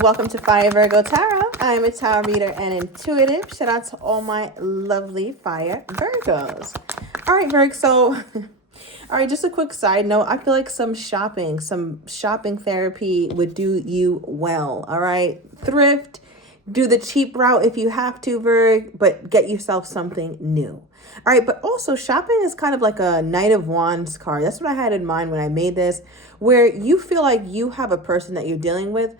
Welcome to Fire Virgo Tarot. I'm a tarot reader and intuitive. Shout out to all my lovely Fire Virgos. All right, Virg, so, all right, just a quick side note. I feel like some shopping therapy would do you well, all right? Thrift, do the cheap route if you have to, Virg, but get yourself something new. All right, but also shopping is kind of like a Knight of Wands card. That's what I had in mind when I made this, where you feel like you have a person that you're dealing with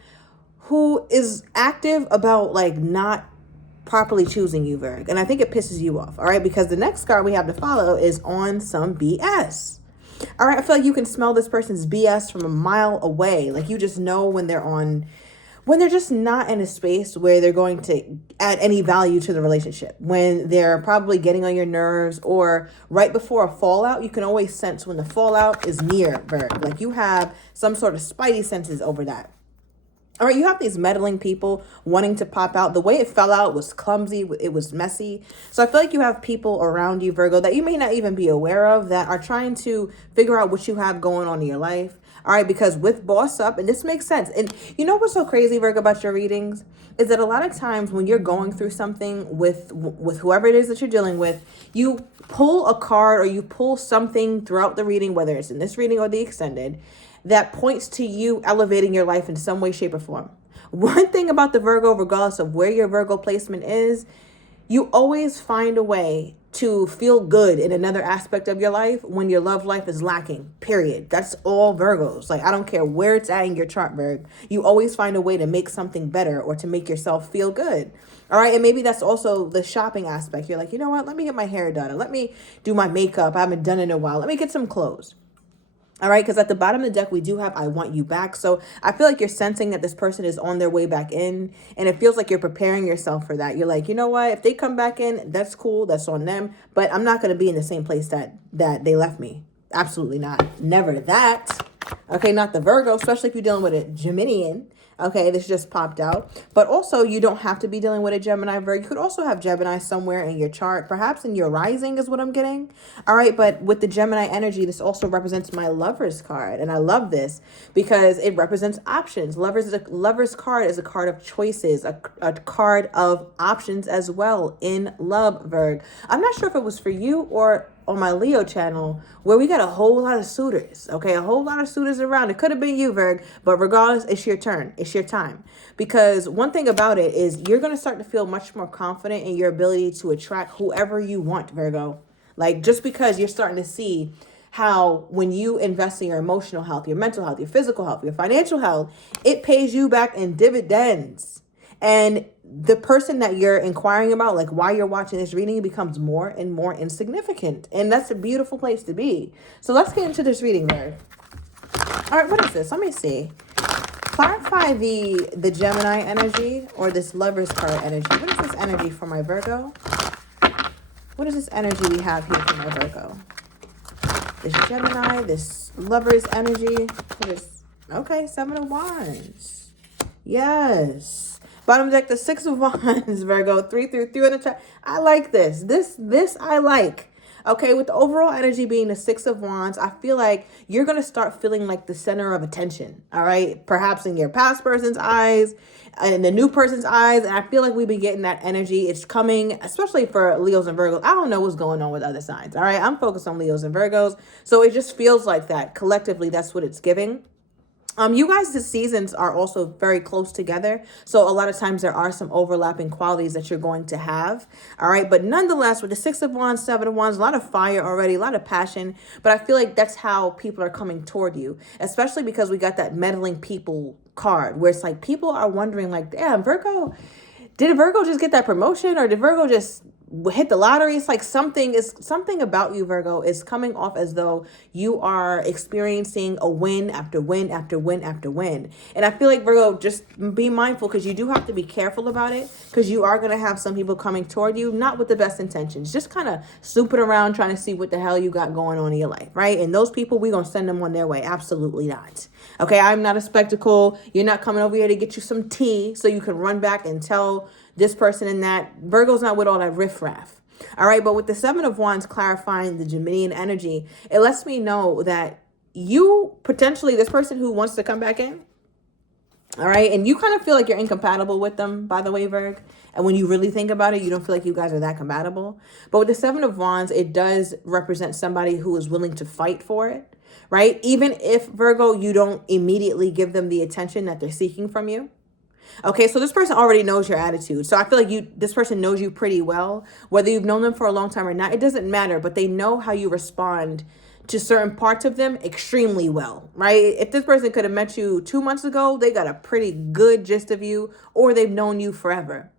who is active about like not properly choosing you, Virg. And I think it pisses you off, all right? Because the next card we have to follow is on some BS. All right, I feel like you can smell this person's BS from a mile away. Like you just know when they're just not in a space where they're going to add any value to the relationship, when they're probably getting on your nerves, or right before a fallout. You can always sense when the fallout is near, Virg. Like you have some sort of spidey senses over that. All right, you have these meddling people wanting to pop out. The way it fell out was clumsy. It was messy. So I feel like you have people around you, Virgo, that you may not even be aware of that are trying to figure out what you have going on in your life. All right, because with Boss Up, and this makes sense. And you know what's so crazy, Virgo, about your readings? Is that a lot of times when you're going through something with whoever it is that you're dealing with, you pull a card or you pull something throughout the reading, whether it's in this reading or the extended, that points to you elevating your life in some way, shape, or form. One thing about the Virgo, regardless of where your Virgo placement is, you always find a way to feel good in another aspect of your life when your love life is lacking, period. That's all Virgos. Like, I don't care where it's at in your chart, Virg. You always find a way to make something better or to make yourself feel good. All right, and maybe that's also the shopping aspect. You're like, you know what? Let me get my hair done, or let me do my makeup. I haven't done it in a while. Let me get some clothes. All right, because at the bottom of the deck, we do have I want you back. So I feel like you're sensing that this person is on their way back in, and it feels like you're preparing yourself for that. You're like, you know what? If they come back in, that's cool. That's on them. But I'm not going to be in the same place that they left me. Absolutely not. Never that. Okay, not the Virgo, especially if you're dealing with a Geminian. Okay, this just popped out. But also, you don't have to be dealing with a Gemini, Virgo. You could also have Gemini somewhere in your chart, perhaps in your rising is what I'm getting. All right, but with the Gemini energy, this also represents my Lover's card. And I love this because it represents options. Lover's card is a card of choices, a card of options as well in love, Virgo. I'm not sure if it was for you or on my Leo channel where we got a whole lot of suitors, okay? A whole lot of suitors around. It could have been you, Virg, but regardless, it's your turn. It's your time. Because one thing about it is you're going to start to feel much more confident in your ability to attract whoever you want, Virgo. Like, just because you're starting to see how when you invest in your emotional health, your mental health, your physical health, your financial health, it pays you back in dividends. And the person that you're inquiring about, like why you're watching this reading, becomes more and more insignificant. And that's a beautiful place to be. So let's get into this reading, Virg. All right, what is this? Let me see. Clarify the Gemini energy or this Lover's card energy. What is this energy for my Virgo? What is this energy we have here for my Virgo? This Gemini, this Lover's energy. What is, okay, Seven of Wands. Yes. Bottom deck, the Six of Wands, Virgo, 3 through 3 on the chart. I like this. This I like. Okay, with the overall energy being the Six of Wands, I feel like you're going to start feeling like the center of attention, all right? Perhaps in your past person's eyes, in the new person's eyes, and I feel like we've been getting that energy. It's coming, especially for Leos and Virgos. I don't know what's going on with other signs, all right? I'm focused on Leos and Virgos, so it just feels like that. Collectively, that's what it's giving. You guys' seasons are also very close together. So a lot of times there are some overlapping qualities that you're going to have. All right. But nonetheless, with the Six of Wands, Seven of Wands, a lot of fire already, a lot of passion. But I feel like that's how people are coming toward you, especially because we got that meddling people card where it's like people are wondering like, damn, Virgo, did Virgo just get that promotion, or did Virgo just hit the lottery? It's like something about you, Virgo, is coming off as though you are experiencing a win after win after win after win. And I feel like, Virgo, just be mindful, because you do have to be careful about it, because you are going to have some people coming toward you, not with the best intentions, just kind of snooping around trying to see what the hell you got going on in your life, right? And those people, we're going to send them on their way. Absolutely not. Okay, I'm not a spectacle. You're not coming over here to get you some tea so you can run back and tell this person and that. Virgo's not with all that riffraff. All right, but with the Seven of Wands clarifying the Geminian energy, it lets me know that you potentially, this person who wants to come back in, All right. And you kind of feel like you're incompatible with them, by the way, Virg. And when you really think about it, you don't feel like you guys are that compatible. But with the Seven of Wands, it does represent somebody who is willing to fight for it, right? Even if, Virgo, you don't immediately give them the attention that they're seeking from you. Okay, so this person already knows your attitude. So I feel like this person knows you pretty well. Whether you've known them for a long time or not, it doesn't matter. But they know how you respond to certain parts of them extremely well, right? If this person could have met you 2 months ago, they got a pretty good gist of you, or they've known you forever.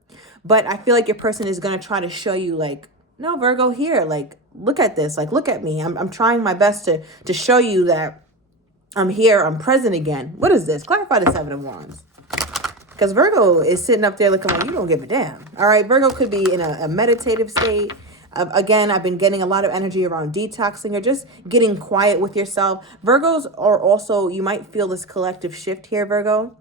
But I feel like your person is going to try to show you, like, no, Virgo, here, like, look at this, like, look at me. I'm trying my best to show you that I'm here, I'm present again. What is this? Clarify the Seven of Wands. Because Virgo is sitting up there looking like you don't give a damn. All right, Virgo could be in a meditative state. Again, I've been getting a lot of energy around detoxing or just getting quiet with yourself. Virgos are also, you might feel this collective shift here, Virgo.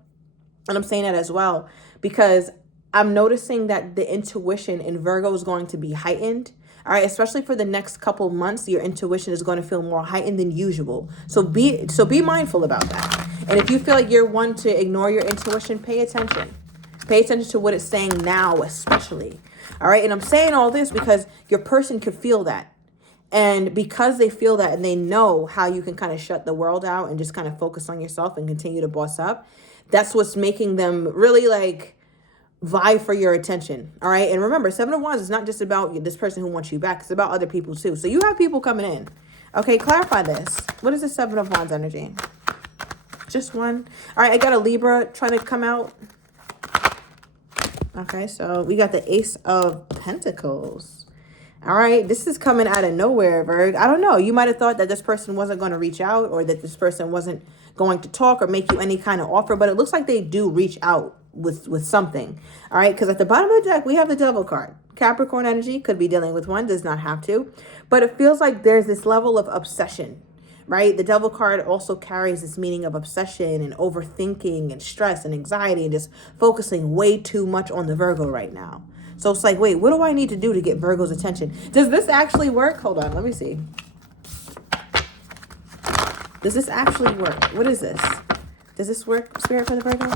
And I'm saying that as well because I'm noticing that the intuition in Virgo is going to be heightened. All right, especially for the next couple months, your intuition is going to feel more heightened than usual. So be mindful about that. And if you feel like you're one to ignore your intuition, pay attention. Pay attention to what it's saying now, especially. All right, and I'm saying all this because your person could feel that. And because they feel that and they know how you can kind of shut the world out and just kind of focus on yourself and continue to boss up, that's what's making them really like vie for your attention. All right. And remember, Seven of Wands is not just about this person who wants you back. It's about other people too. So you have people coming in. Okay. Clarify this. What is the Seven of Wands energy? Just one. All right. I got a Libra trying to come out. Okay. So we got the Ace of Pentacles. All right. This is coming out of nowhere, Virg. I don't know. You might have thought that this person wasn't going to reach out or that this person wasn't going to talk or make you any kind of offer, but it looks like they do reach out with something. All right, because at the bottom of the deck we have the Devil card. Capricorn energy could be dealing with one, does not have to, but it feels like there's this level of obsession, right? The Devil card also carries this meaning of obsession and overthinking and stress and anxiety and just focusing way too much on the Virgo right now. So it's like, wait, what do I need to do to get Virgo's attention? Does this actually work? Hold on, let me see. Does this actually work? What is this? Does this work, Spirit, for the Virgo?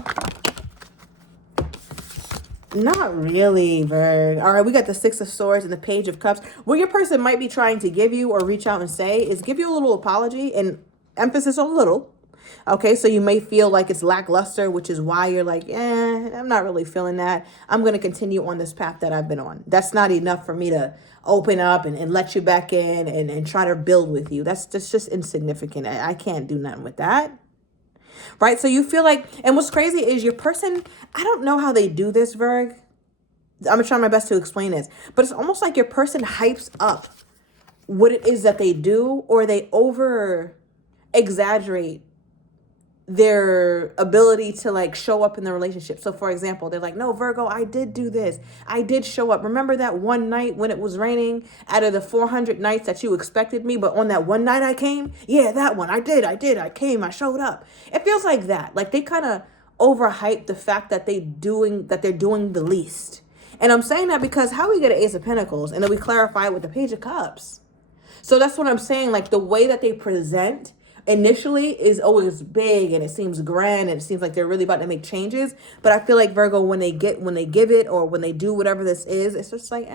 Not really, Virg. All right, we got the Six of Swords and the Page of Cups. What your person might be trying to give you or reach out and say is give you a little apology, and emphasis on little. Okay, so you may feel like it's lackluster, which is why you're like, I'm not really feeling that. I'm going to continue on this path that I've been on. That's not enough for me to open up and let you back in and try to build with you. That's just insignificant. I can't do nothing with that. Right? So you feel like, and what's crazy is your person, I don't know how they do this, Virg. I'm going to try my best to explain this. But it's almost like your person hypes up what it is that they do, or they over exaggerate their ability to like show up in the relationship. So for example, they're like, no, Virgo, I did do this. I did show up. Remember that one night when it was raining out of the 400 nights that you expected me, but on that one night I came? Yeah, that one. I did. I came. I showed up. It feels like that. Like they kind of overhype the fact that they're doing the least. And I'm saying that because how we get an Ace of Pentacles and then we clarify it with the Page of Cups. So that's what I'm saying. Like the way that they present initially is always big and it seems grand and it seems like they're really about to make changes. But I feel like Virgo, when they give it or when they do whatever this is, it's just like,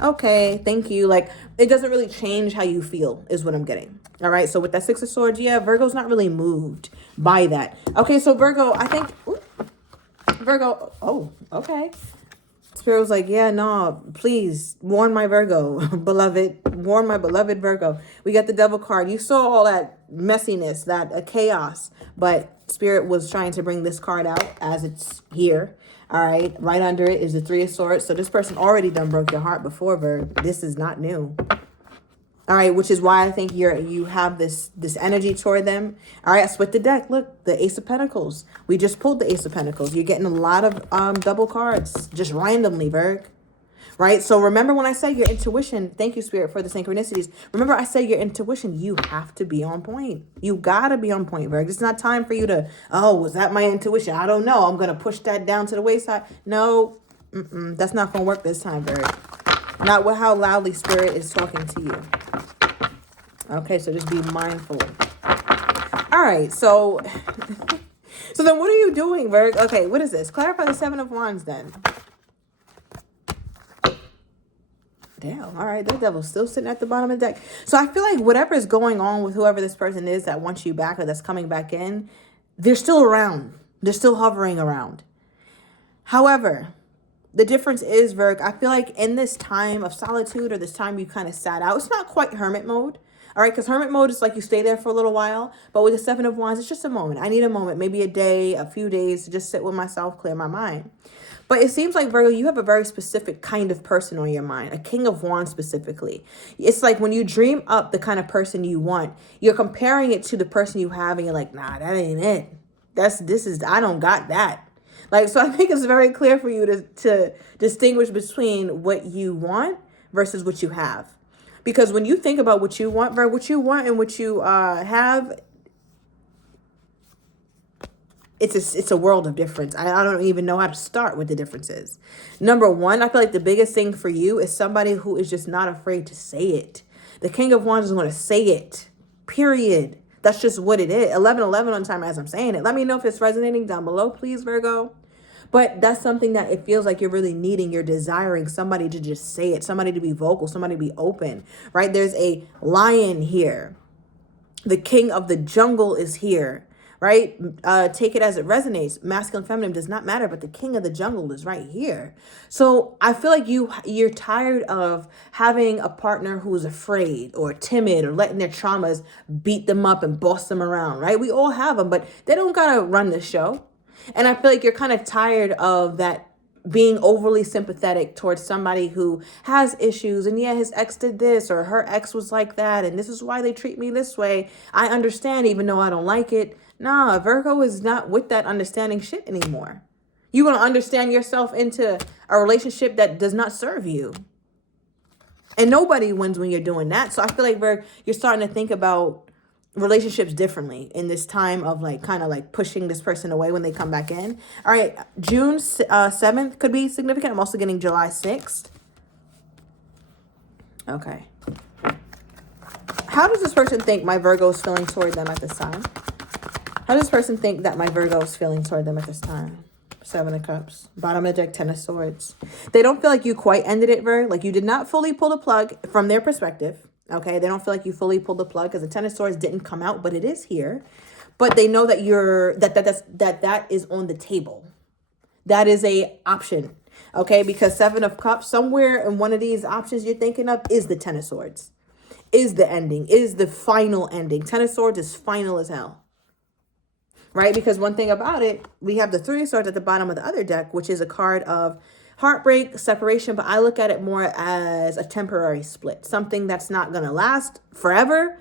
okay, thank you. Like it doesn't really change how you feel is what I'm getting. All right. So with that Six of Swords, yeah, Virgo's not really moved by that. Okay. So Virgo, I think, Virgo. Oh, okay. Spirit was like, yeah, no, please warn my Virgo, beloved, warn my beloved Virgo. We got the Devil card. You saw all that messiness, that chaos, but Spirit was trying to bring this card out as it's here. All right. Right under it is the Three of Swords. So this person already done broke your heart before, Virgo. This is not new. All right, which is why I think you have this energy toward them. All right, I split the deck. Look, the Ace of Pentacles. We just pulled the Ace of Pentacles. You're getting a lot of double cards just randomly, Virg. Right? So remember when I say your intuition, thank you, Spirit, for the synchronicities. Remember I say your intuition, you have to be on point. You got to be on point, Virg. It's not time for you to, was that my intuition? I don't know. I'm going to push that down to the wayside. No, that's not going to work this time, Virg. Not with how loudly Spirit is talking to you. Okay, so just be mindful. All right, so So then what are you doing, Virgo? Okay, what is this? Clarify the Seven of Wands then. Damn, all right, that devil's still sitting at the bottom of the deck. So I feel like whatever is going on with whoever this person is that wants you back or that's coming back in, they're still around. They're still hovering around. However, the difference is, Virg, I feel like in this time of solitude or this time you kind of sat out, it's not quite hermit mode. All right, because hermit mode is like you stay there for a little while. But with the Seven of Wands, it's just a moment. I need a moment, maybe a day, a few days to just sit with myself, clear my mind. But it seems like, Virgo, you have a very specific kind of person on your mind, a King of Wands specifically. It's like when you dream up the kind of person you want, you're comparing it to the person you have and you're like, nah, that ain't it. I don't got that. Like, so I think it's very clear for you to distinguish between what you want versus what you have. Because when you think about what you want, Virgo, what you want and what you have, it's a world of difference. I don't even know how to start with the differences. Number one, I feel like the biggest thing for you is somebody who is just not afraid to say it. The King of Wands is going to say it, period. That's just what it is. 11:11 on time as I'm saying it. Let me know if it's resonating down below, please, Virgo. But that's something that it feels like you're really needing. You're desiring somebody to just say it, somebody to be vocal, somebody to be open, right? There's a lion here. The king of the jungle is here. Right? Take it as it resonates. Masculine, feminine does not matter, but the king of the jungle is right here. So I feel like you're tired of having a partner who is afraid or timid or letting their traumas beat them up and boss them around, right? We all have them, but they don't gotta run the show. And I feel like you're kind of tired of that, being overly sympathetic towards somebody who has issues and yeah, his ex did this or her ex was like that and this is why they treat me this way. I understand even though I don't like it. Nah, Virgo is not with that understanding shit anymore. You're going to understand yourself into a relationship that does not serve you. And nobody wins when you're doing that. So I feel like, Virgo, you're starting to think about relationships differently in this time of like kind of like pushing this person away when they come back in. All right, June 7th could be significant. I'm also getting July 6th. Okay. How does this person think my Virgo is feeling toward them at this time? How does this person think that my Virgo is feeling toward them at this time? Seven of Cups. Bottom of the deck, Ten of Swords. They don't feel like you quite ended it, Virgo. Like you did not fully pull the plug from their perspective. Okay, they don't feel like you fully pulled the plug because the Ten of Swords didn't come out, but it is here. But they know that that is on the table. That is a option. Okay, because Seven of Cups, somewhere in one of these options you're thinking of is the Ten of Swords. Is the ending, is the final ending. Ten of Swords is final as hell. Right? Because one thing about it, we have the Three of Swords at the bottom of the other deck, which is a card of heartbreak, separation, but I look at it more as a temporary split, something that's not going to last forever.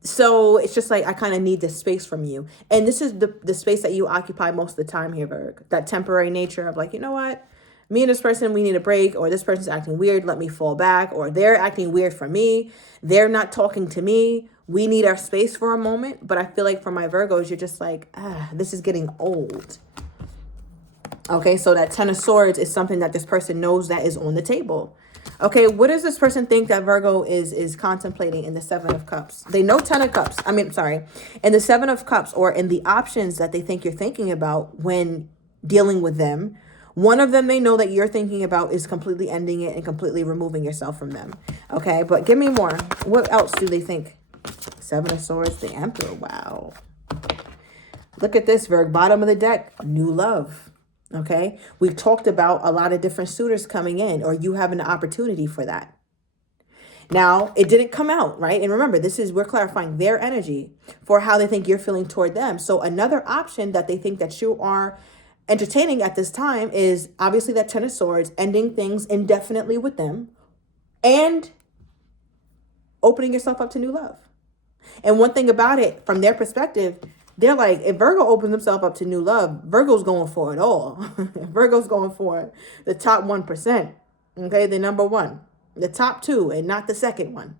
So it's just like, I kind of need this space from you. And this is the space that you occupy most of the time here, Virg. That temporary nature of like, you know what? Me and this person, we need a break, or this person's acting weird, let me fall back, or they're acting weird for me. They're not talking to me. We need our space for a moment. But I feel like for my Virgos, you're just like, this is getting old. Okay, so that Ten of Swords is something that this person knows that is on the table. Okay, what does this person think that Virgo is contemplating in the Seven of Cups? They know Ten of Cups. In the Seven of Cups, or in the options that they think you're thinking about when dealing with them. One of them they know that you're thinking about is completely ending it and completely removing yourself from them. Okay, but give me more. What else do they think? Seven of Swords, the Emperor. Wow. Look at this, Virg. Bottom of the deck, new love. Okay, we've talked about a lot of different suitors coming in, or you having an opportunity for that. Now, it didn't come out, right? And remember, we're clarifying their energy for how they think you're feeling toward them. So another option that they think that you are entertaining at this time is obviously that Ten of Swords, ending things indefinitely with them and opening yourself up to new love. And one thing about it, from their perspective, they're like, if Virgo opens himself up to new love, Virgo's going for it all. Virgo's going for the top 1%. Okay, the number one, the top two, and not the second one.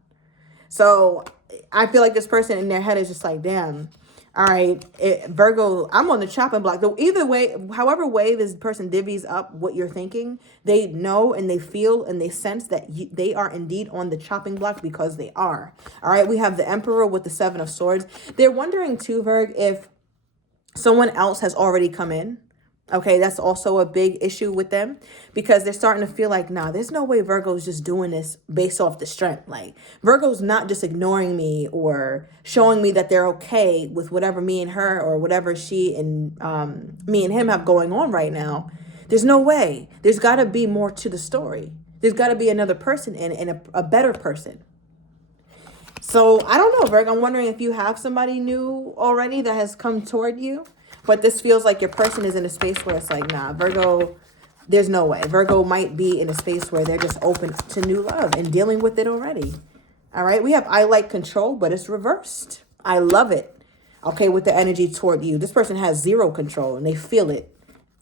So I feel like this person in their head is just like, damn, all right, Virgo, I'm on the chopping block. Though either way, however way this person divvies up what you're thinking, they know and they feel and they sense that they are indeed on the chopping block, because they are. All right, we have the Emperor with the Seven of Swords. They're wondering too, Virg, if someone else has already come in. Okay, that's also a big issue with them because they're starting to feel like, nah, there's no way Virgo's just doing this based off the strength. Like, Virgo's not just ignoring me or showing me that they're okay with whatever me and her or whatever she and me and him have going on right now. There's no way. There's got to be more to the story. There's got to be another person and a better person. So I don't know, Virgo. I'm wondering if you have somebody new already that has come toward you. But this feels like your person is in a space where it's like, nah, Virgo, there's no way. Virgo might be in a space where they're just open to new love and dealing with it already. All right. We have I like control, but it's reversed. I love it. Okay. With the energy toward you. This person has zero control and they feel it.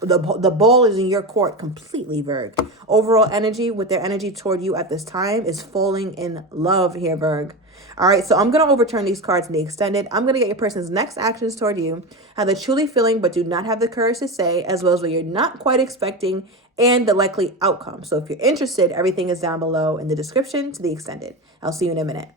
The ball is in your court completely, Virg. Overall energy with their energy toward you at this time is falling in love here, Virg. All right, so I'm going to overturn these cards in the extended. I'm going to get your person's next actions toward you, how they're truly feeling but do not have the courage to say, as well as what you're not quite expecting and the likely outcome. So if you're interested, everything is down below in the description to the extended. I'll see you in a minute.